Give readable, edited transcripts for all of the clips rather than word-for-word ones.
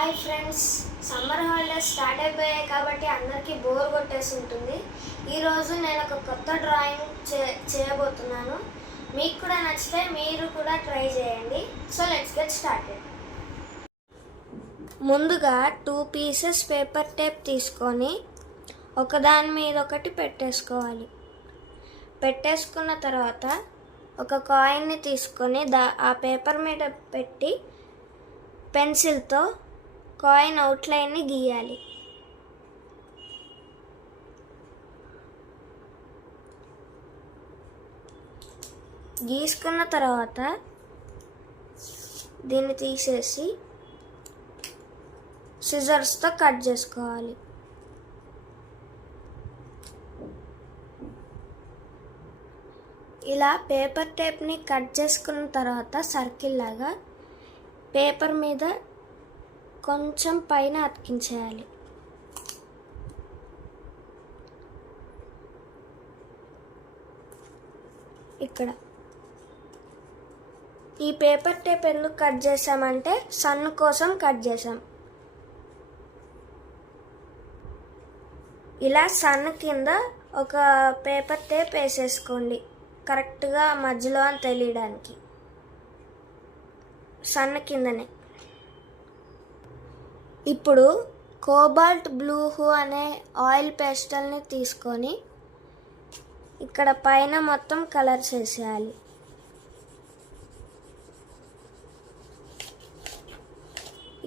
Hi friends, summer holidays start అయిపోయాయి కాబట్టి అందరికీ బోర్ కొట్టేసి ఉంటుంది. ఈరోజు నేను ఒక కొత్త డ్రాయింగ్ చేయబోతున్నాను. మీకు కూడా నచ్చితే మీరు కూడా ట్రై చేయండి. So let's get started. ముందుగా 2 పీసెస్ పేపర్ టేప్ తీసుకొని ఒకదాని మీద ఒకటి పెట్టేసుకోవాలి. పెట్టేసుకున్న తర్వాత ఒక కాయిన్ని తీసుకొని ఆ పేపర్ మీద పెట్టి పెన్సిల్తో కాయిన్ అవుట్లైన్ని గీయాలి. గీసుకున్న తర్వాత దీన్ని తీసేసి సిజర్స్తో కట్ చేసుకోవాలి. ఇలా పేపర్ టేప్ని కట్ చేసుకున్న తర్వాత సర్కిల్ లాగా పేపర్ మీద కొంచెం పైన అతికించేయాలి. ఇక్కడ ఈ పేపర్ టేప్ ఎందుకు కట్ చేసామంటే సన్ కోసం కట్ చేసాం. ఇలా సన్ కింద ఒక పేపర్ టేప్ వేసేసుకోండి, కరెక్ట్గా మధ్యలో అని తెలియడానికి. సన్ కిందనే. ఇప్పుడు కోబాల్ట్ బ్లూ అనే ఆయిల్ పేస్టల్ని తీసుకొని ఇక్కడ పైన మొత్తం కలర్ చేసేయాలి.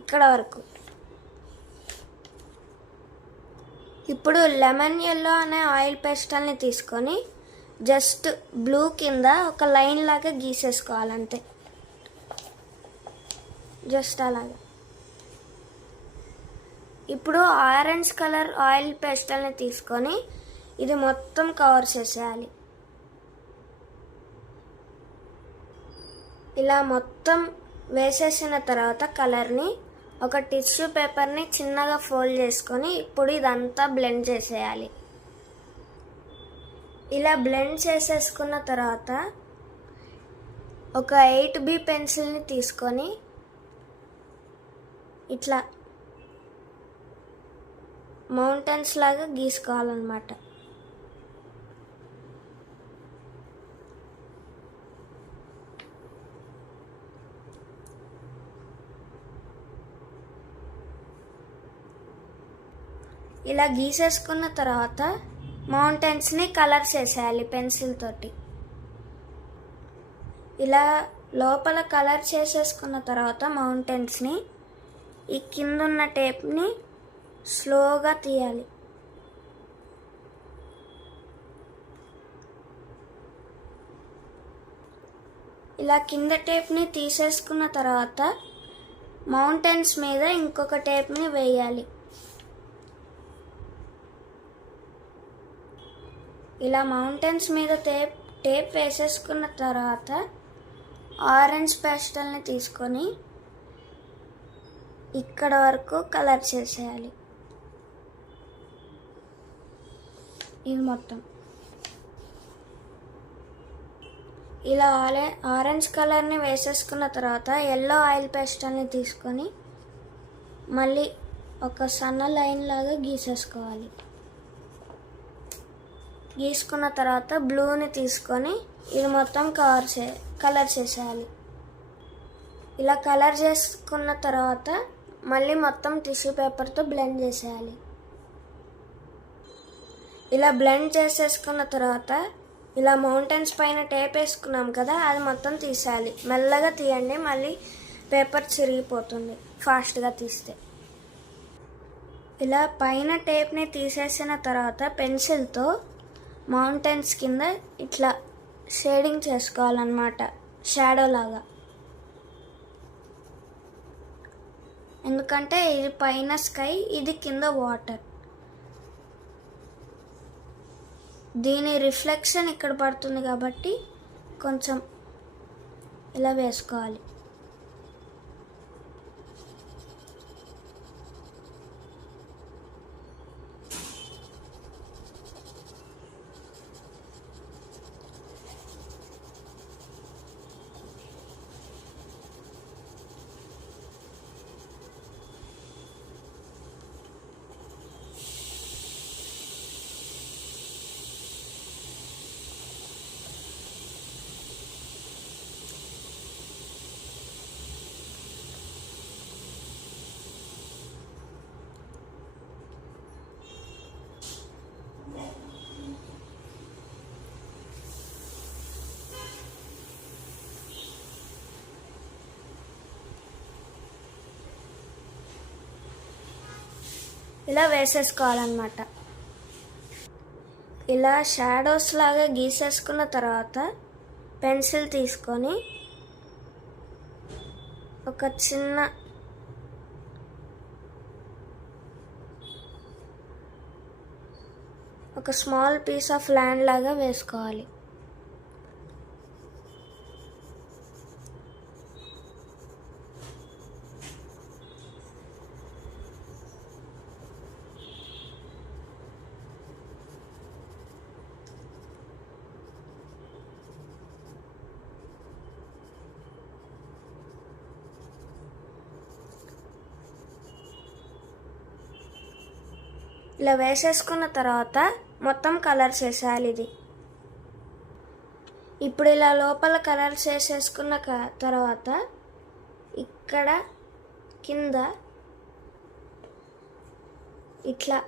ఇక్కడ వరకు. ఇప్పుడు లెమన్ ఎల్లో అనే ఆయిల్ పేస్టల్ని తీసుకొని జస్ట్ బ్లూ కింద ఒక లైన్ లాగా గీసేసుకోవాలంతే. జస్ట్ అలాగా. ఇప్పుడు ఆరెంజ్ కలర్ ఆయిల్ పేస్టల్ని తీసుకొని ఇది మొత్తం కవర్ చేసేయాలి. ఇలా మొత్తం వేసేసిన తర్వాత కలర్ని ఒక టిష్యూ పేపర్ని చిన్నగా ఫోల్డ్ చేసుకొని ఇప్పుడు ఇదంతా బ్లెండ్ చేసేయాలి. ఇలా బ్లెండ్ చేసేసుకున్న తర్వాత ఒక 8B పెన్సిల్ని తీసుకొని ఇట్లా మౌంటైన్స్ లాగా గీసుకోవాలన్నమాట. ఇలా గీసేసుకున్న తర్వాత మౌంటైన్స్ని కలర్ చేసేయాలి పెన్సిల్ తోటి. ఇలా లోపల కలర్ చేసేసుకున్న తర్వాత మౌంటైన్స్ని ఈ కిందున్న టేప్ని స్లోగా తీయాలి. ఇలా కింద టేప్ని తీసేసుకున్న తర్వాత మౌంటైన్స్ మీద ఇంకొక టేప్ని వేయాలి. ఇలా మౌంటైన్స్ మీద టేప్ వేసేసుకున్న తర్వాత ఆరెంజ్ పేస్టల్ని తీసుకొని ఇక్కడ వరకు కలర్ చేసేయాలి. ఇది మొత్తం ఇలా ఆరెంజ్ కలర్ని వేసేసుకున్న తర్వాత ఎల్లో ఆయిల్ పేస్టల్ని తీసుకొని మళ్ళీ ఒక సన్న లైన్ లాగా గీసేసుకోవాలి. గీసుకున్న తర్వాత బ్లూని తీసుకొని ఇది మొత్తం కలర్ చేసేయాలి. ఇలా కలర్ చేసుకున్న తర్వాత మళ్ళీ మొత్తం టిష్యూ పేపర్తో బ్లెండ్ చేసేయాలి. ఇలా బ్లెండ్ చేసేసుకున్న తర్వాత ఇలా మౌంటైన్స్ పైన టేప్ వేసుకున్నాం కదా, అది మొత్తం తీసేయాలి. మెల్లగా తీయండి, మళ్ళీ పేపర్ చిరిగిపోతుంది ఫాస్ట్గా తీస్తే. ఇలా పైన టేప్ని తీసేసిన తర్వాత పెన్సిల్తో మౌంటైన్స్ కింద ఇట్లా షేడింగ్ చేసుకోవాలన్నమాట, షాడో లాగా. ఎందుకంటే ఇది పైన స్కై, ఇది కింద వాటర్. దీని రిఫ్లెక్షన్ ఇక్కడ పడుతుంది కాబట్టి కొంచెం ఇలా వేసుకోవాలి. ఇలా వేసేసుకోవాలన్నమాట. ఇలా షాడోస్ లాగా గీసేసుకున్న తర్వాత పెన్సిల్ తీసుకొని ఒక స్మాల్ పీస్ ఆఫ్ ల్యాండ్ లాగా వేసుకోవాలి. ఇలా వేసేసుకున్న తర్వాత మొత్తం కలర్స్ వేసేయాలి. ఇప్పుడు ఇలా లోపల కలర్స్ వేసేసుకున్న తర్వాత ఇక్కడ కింద ఇట్లా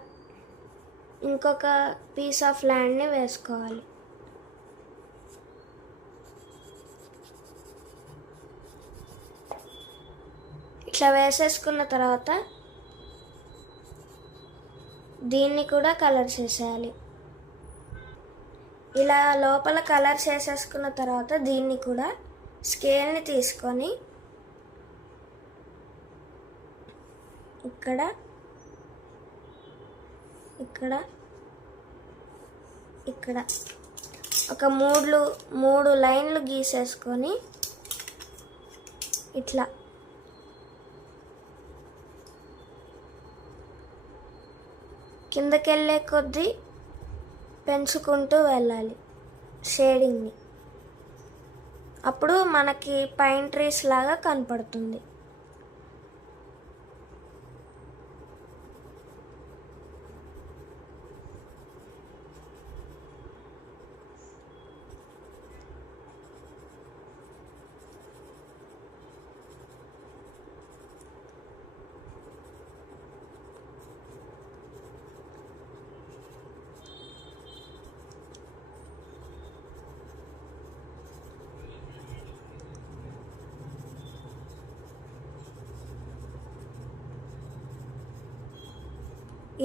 ఇంకొక పీస్ ఆఫ్ ల్యాండ్ని వేసుకోవాలి. ఇట్లా వేసేసుకున్న తర్వాత దీన్ని కూడా కలర్స్ వేసేయాలి. ఇలా లోపల కలర్స్ వేసేసుకున్న తర్వాత దీన్ని కూడా స్కేల్ని తీసుకొని ఇక్కడ ఇక్కడ ఇక్కడ ఒక మూడు లైన్లు గీసేసుకొని ఇట్లా కిందకెళ్ళే కొద్దీ పెంచుకుంటూ వెళ్ళాలి షేడింగ్ని. అప్పుడు మనకి పైన్ ట్రీస్ లాగా కనపడుతుంది.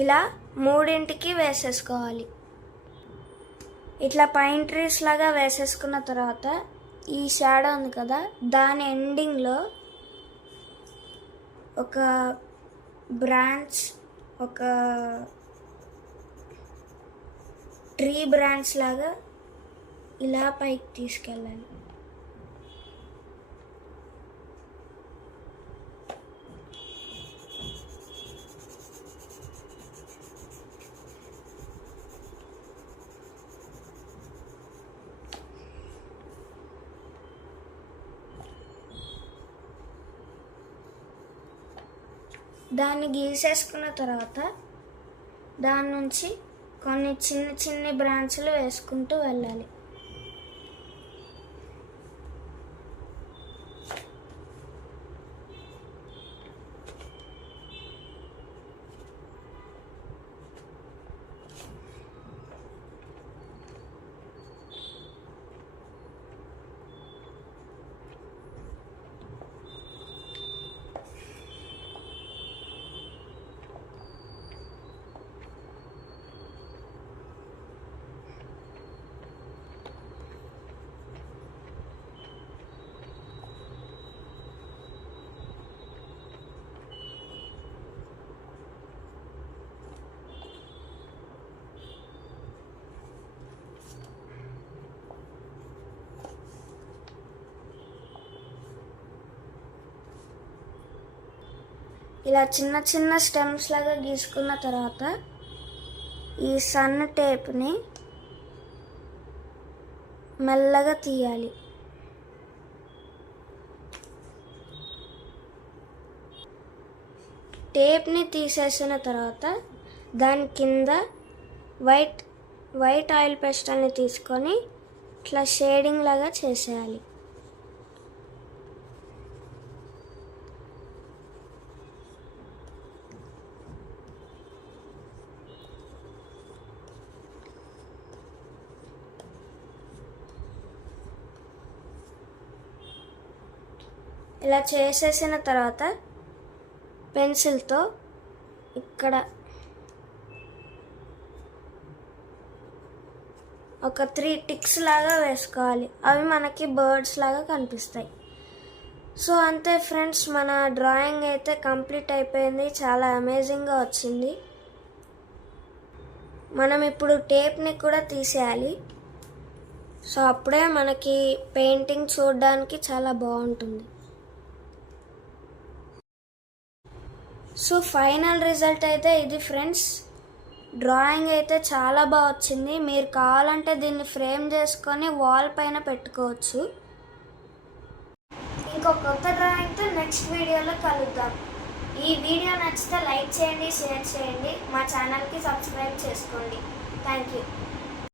ఇలా మూడింటికి వేసేసుకోవాలి. ఇట్లా పైన్ ట్రీస్ లాగా వేసేసుకున్న తర్వాత ఈ షాడో ఉంది కదా, దాని ఎండింగ్లో ఒక బ్రాంచ్, ఒక ట్రీ బ్రాంచ్ లాగా ఇలా పైకి తీసుకెళ్ళాలి. దాన్ని గీసేసుకున్న తర్వాత దాని నుంచి కొన్ని చిన్న బ్రాంచ్లు వేసుకుంటూ వెళ్ళాలి. ఇలా చిన్న స్టెమ్స్ లాగా గీసుకున్న తర్వాత ఈ సన్ టేప్ని మెల్లగా తీయాలి. టేప్ని తీసేసిన తర్వాత దాని కింద వైట్ ఆయిల్ పేస్టల్ని తీసుకొని ఇట్లా షేడింగ్ లాగా చేసేయాలి. ఇలా చేసేసిన తర్వాత పెన్సిల్తో ఇక్కడ ఒక 3 టిక్స్ లాగా వేసుకోవాలి. అవి మనకి బర్డ్స్ లాగా కనిపిస్తాయి. సో అంతే ఫ్రెండ్స్, మన డ్రాయింగ్ అయితే కంప్లీట్ అయిపోయింది. చాలా అమేజింగ్గా వచ్చింది. మనం ఇప్పుడు టేప్ని కూడా తీసేయాలి. సో అప్పుడే మనకి పెయింటింగ్ చూడడానికి చాలా బాగుంటుంది. సో ఫైనల్ రిజల్ట్ అయితే ఇది ఫ్రెండ్స్. డ్రాయింగ్ అయితే చాలా బాగా వచ్చింది. మీరు కావాలంటే దీన్ని ఫ్రేమ్ చేసుకొని వాల్ పైన పెట్టుకోవచ్చు. ఇంకో కొత్త డ్రాయింగ్తో నెక్స్ట్ వీడియోలో కలుద్దాం. ఈ వీడియో నచ్చితే లైక్ చేయండి, షేర్ చేయండి, మా ఛానల్కి సబ్స్క్రైబ్ చేసుకోండి. Thank you.